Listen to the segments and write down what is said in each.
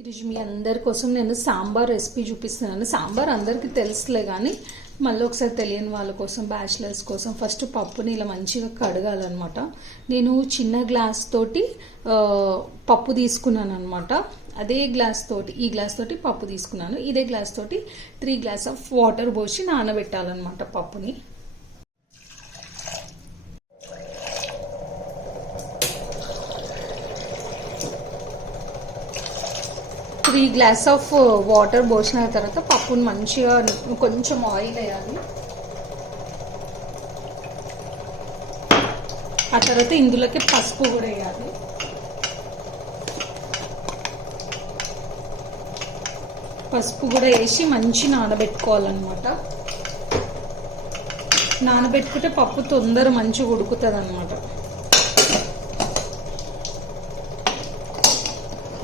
ఈరోజు మీ అందరి కోసం నేను సాంబార్ రెసిపీ చూపిస్తున్నాను. సాంబార్ అందరికీ తెలుసులే కానీ మళ్ళీ ఒకసారి తెలియని వాళ్ళ కోసం బ్యాచిలర్స్ కోసం ఫస్ట్ పప్పుని ఇలా మంచిగా కడగాలన్నమాట. నేను చిన్న గ్లాస్ తోటి పప్పు తీసుకున్నాను అనమాట అదే గ్లాస్ తోటి ఈ గ్లాస్ తోటి పప్పు తీసుకున్నాను. ఇదే గ్లాస్ తోటి త్రీ గ్లాస్ ఆఫ్ వాటర్ పోసి నానబెట్టాలన్నమాట పప్పుని. త్రీ గ్లాస్ ఆఫ్ వాటర్ పోసిన తర్వాత పప్పుని మంచిగా కొంచెం ఆయిల్ వేయాలి. ఆ తర్వాత ఇందులోకి పసుపు కూడా వేయాలి. పసుపు కూడా వేసి మంచి నానబెట్టుకోవాలన్నమాట. నానబెట్టుకుంటే పప్పు తొందర మంచిగా ఉడుకుతుంది అనమాట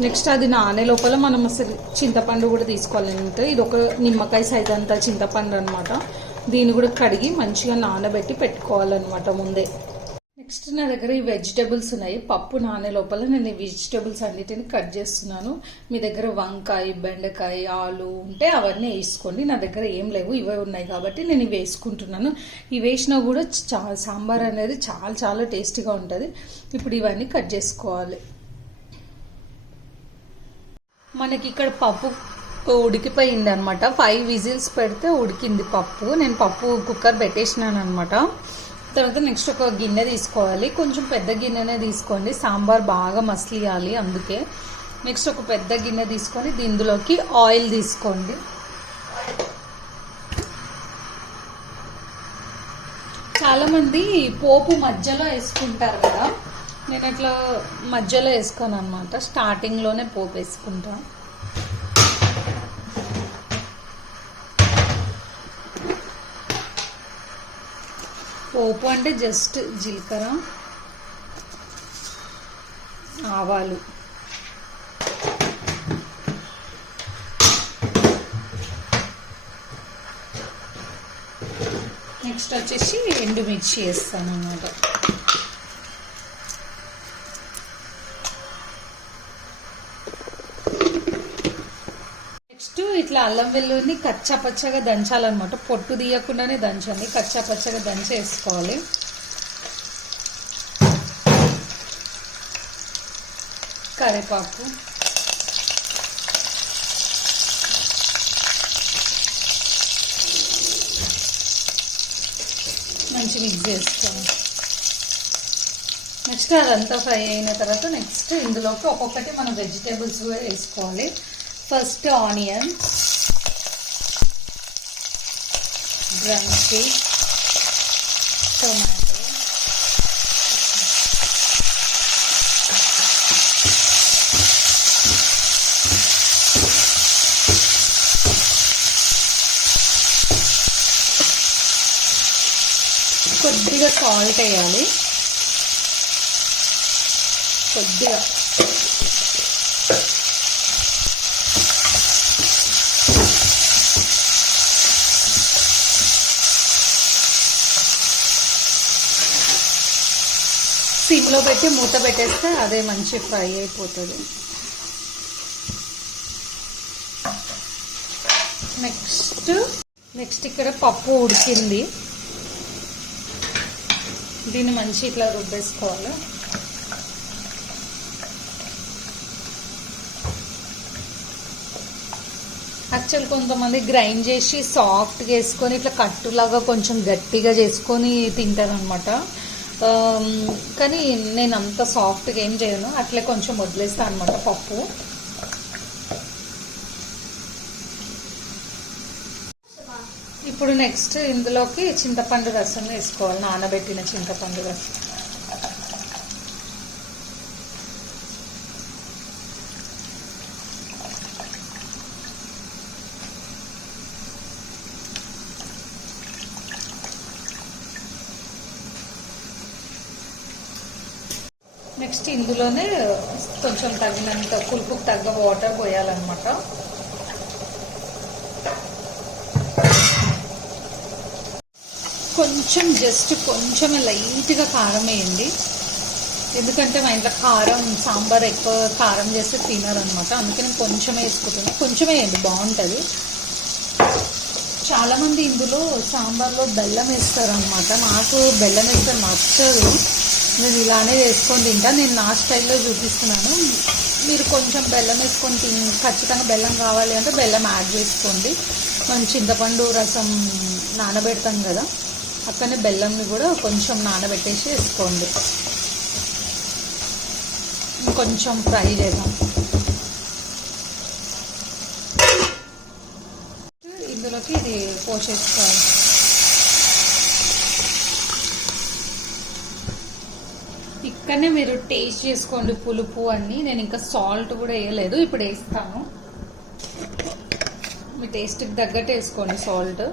నెక్స్ట్ అది నానే లోపల మనం అసలు చింతపండు కూడా తీసుకోవాలంటే ఇది ఒక నిమ్మకాయ సైజ్ అంత చింతపండు అనమాట దీన్ని కూడా కడిగి మంచిగా నానబెట్టి పెట్టుకోవాలన్నమాట ముందే. నెక్స్ట్ నా దగ్గర ఈ వెజిటేబుల్స్ ఉన్నాయి. పప్పు నానే లోపల. నేను ఈ వెజిటేబుల్స్ అన్నిటిని కట్ చేస్తున్నాను. మీ దగ్గర వంకాయ బెండకాయ ఆలు ఉంటే అవన్నీ వేసుకోండి. నా దగ్గర ఏం లేవు. ఇవే ఉన్నాయి కాబట్టి నేను ఇవి వేసుకుంటున్నాను. ఇవి వేసినా కూడా చా సాంబార్ అనేది చాలా చాలా టేస్టీగా ఉంటుంది. ఇప్పుడు ఇవన్నీ కట్ చేసుకోవాలి. మనకి ఇక్కడ పప్పు ఉడికిపోయింది అనమాట ఫైవ్ విజిల్స్ పెడితే ఉడికింది పప్పు. నేను పప్పు కుక్కర్ పెట్టేసినాను అనమాట తర్వాత నెక్స్ట్ ఒక గిన్నె తీసుకోవాలి. కొంచెం పెద్ద గిన్నెనే తీసుకోండి. సాంబార్ బాగా మసలియాలి అందుకే. నెక్స్ట్ ఒక పెద్ద గిన్నె తీసుకొని దీనిలోకి ఆయిల్ తీసుకోండి. చాలామంది పోపు మధ్యలో వేసుకుంటారు కదా. నేను అట్లా మధ్యలో వేసుకోను అనమాట స్టార్టింగ్లోనే పోపు వేసుకుంటా. పోపు అంటే జస్ట్ జీలకర్ర ఆవాలు. నెక్స్ట్ వచ్చేసి ఎండుమిర్చి వేస్తాను అన్నమాట నెక్స్ట్ ఇట్లా అల్లం వెల్లుల్లిని కచ్చాపచ్చగా దంచాలన్నమాట. పొట్టు తీయకుండానే దంచండి కచ్చాపచ్చగా పచ్చగా దంచి వేసుకోవాలి కరివేపాకు. మంచి మిక్స్ చేసుకోవాలి. నెక్స్ట్ అదంతా ఫ్రై అయిన తర్వాత నెక్స్ట్ ఇందులోకి ఒక్కొక్కటి మనం వెజిటేబుల్స్ కూడా వేసుకోవాలి. ఫస్ట్ ఆనియన్ బ్రౌన్సీ టొమాటో కొద్దిగా సాల్ట్ వేయాలి కొద్దిగా సిమ్లో పెట్టి మూత పెట్టేస్తే అదే మంచి ఫ్రై అయిపోతుంది. నెక్స్ట్ నెక్స్ట్ ఇక్కడ పప్పు ఉడికింది. దీన్ని మంచి ఇట్లా రుబ్బేసుకోవాలి. యాక్చువల్ కొంతమంది గ్రైండ్ చేసి సాఫ్ట్గా వేసుకొని ఇట్లా కట్టులాగా కొంచెం గట్టిగా చేసుకొని తింటారనమాట Um, కానీ నేను అంత సాఫ్ట్గా ఏం చేయను. అట్లే కొంచెం వదిలేస్తాను అనమాట పప్పు. ఇప్పుడు నెక్స్ట్ ఇందులోకి చింతపండు రసం వేసుకోవాలి. నానబెట్టిన చింతపండు రసం. నెక్స్ట్ ఇందులోనే కొంచెం తగినంత పులుపుకు తగ్గ వాటర్ పోయాలన్నమాట. కొంచెం జస్ట్ కొంచెం లైట్గా కారం వేయండి. ఎందుకంటే మా ఇంట్లో కారం సాంబార్ ఎక్కువ కారం చేస్తే తినరు అనమాట అందుకే నేను కొంచెం వేసుకుంటున్నాను కొంచెం వేయండి బాగుంటుంది. చాలామంది ఇందులో సాంబార్లో బెల్లం వేస్తారు అనమాట నాకు బెల్లం వేస్తే నచ్చదు. నేను ఇలానే వేసుకొని తింటా. నేను నా స్టైల్లో చూపిస్తున్నాను. మీరు కొంచెం బెల్లం వేసుకొని తిని ఖచ్చితంగా బెల్లం కావాలి అంటే బెల్లం యాడ్ చేసుకోండి. మనం చింతపండు రసం నానబెడతాం కదా అక్కడనే బెల్లంని కూడా కొంచెం నానబెట్టేసి వేసుకోండి. కొంచెం ఫ్రై చేద్దాం. ఇందులోకి ఇది పోసేసుకోవాలి. కానీ మీరు టేస్ట్ చేసుకోండి పులుపు అన్ని. నేను ఇంకా సాల్ట్ కూడా వేయలేదు ఇప్పుడు వేస్తాను. మీ టేస్ట్కి తగ్గట్టు వేసుకోండి సాల్ట్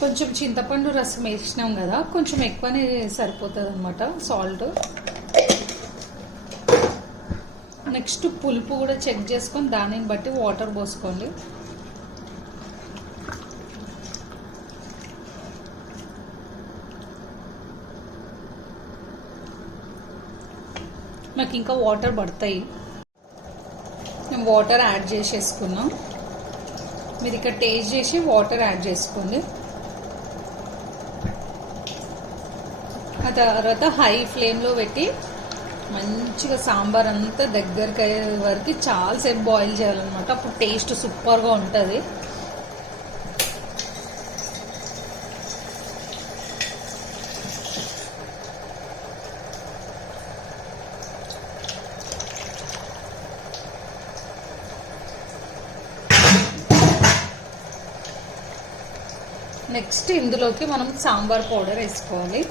కొంచెం చింతపండు రసం వేసినాం కదా కొంచెం ఎక్కువనే సరిపోతుంది అనమాట సాల్ట్ నెక్స్ట్ పులుపు కూడా చెక్ చేసుకొని దానిని బట్టి వాటర్ పోసుకోండి. నాకు ఇంకా వాటర్ పడతాయి. మేము వాటర్ యాడ్ చేసేసుకున్నాం. మీరు ఇక్కడ టేస్ట్ చేసి వాటర్ యాడ్ చేసుకోండి. ఆ తర్వాత హై ఫ్లేమ్లో పెట్టి మంచిగా సాంబార్ అంతా దగ్గరికి అయ్యే వరకు చాలాసేపు బాయిల్ చేయాలన్నమాట. అప్పుడు టేస్ట్ సూపర్గా ఉంటుంది. నెక్స్ట్ ఇందులోకి మనం సాంబార్ పౌడర్ వేసుకోవాలి.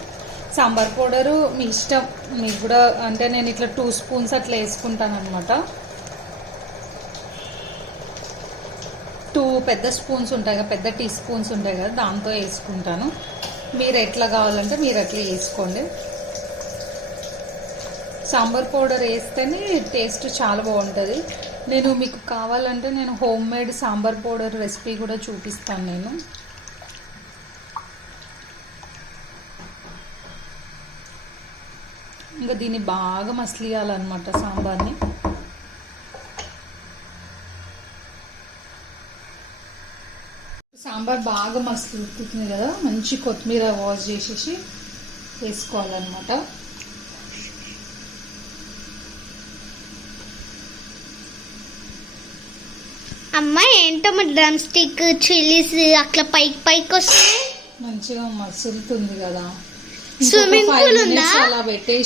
సాంబార్ పౌడరు మీ ఇష్టం. మీకు కూడా అంటే నేను ఇట్లా టూ స్పూన్స్ అట్లా వేసుకుంటాను అనమాట టూ పెద్ద స్పూన్స్ ఉంటాయి కదా పెద్ద టీ స్పూన్స్ ఉంటాయి కదా దాంతో వేసుకుంటాను. మీరు ఎట్లా కావాలంటే మీరు అట్లా వేసుకోండి. సాంబార్ పౌడర్ వేస్తేనే టేస్ట్ చాలా బాగుంటుంది. నేను మీకు కావాలంటే నేను home made sambar powder recipe కూడా చూపిస్తాను నేను. ఇంకా దీన్ని బాగా మసలియాలన్నమాట సాంబార్ని. సాంబార్ బాగా మసలుతుంది కదా మంచి కొత్తిమీర వాష్ చేసేసి వేసుకోవాలన్నమాట. అమ్మ ఏంటో మా డ్రమ్ స్టిక్ చిల్లీస్ అట్లా పైకి పైకి వస్తాయి మంచిగా మసులుతుంది కదా. స్విమ్మింగ్ పూల్ ఉందా?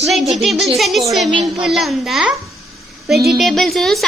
వెజిటేబుల్స్ అన్ని స్విమ్మింగ్ పూల్ అన్నమాట. ఉందా? వెజిటేబుల్స్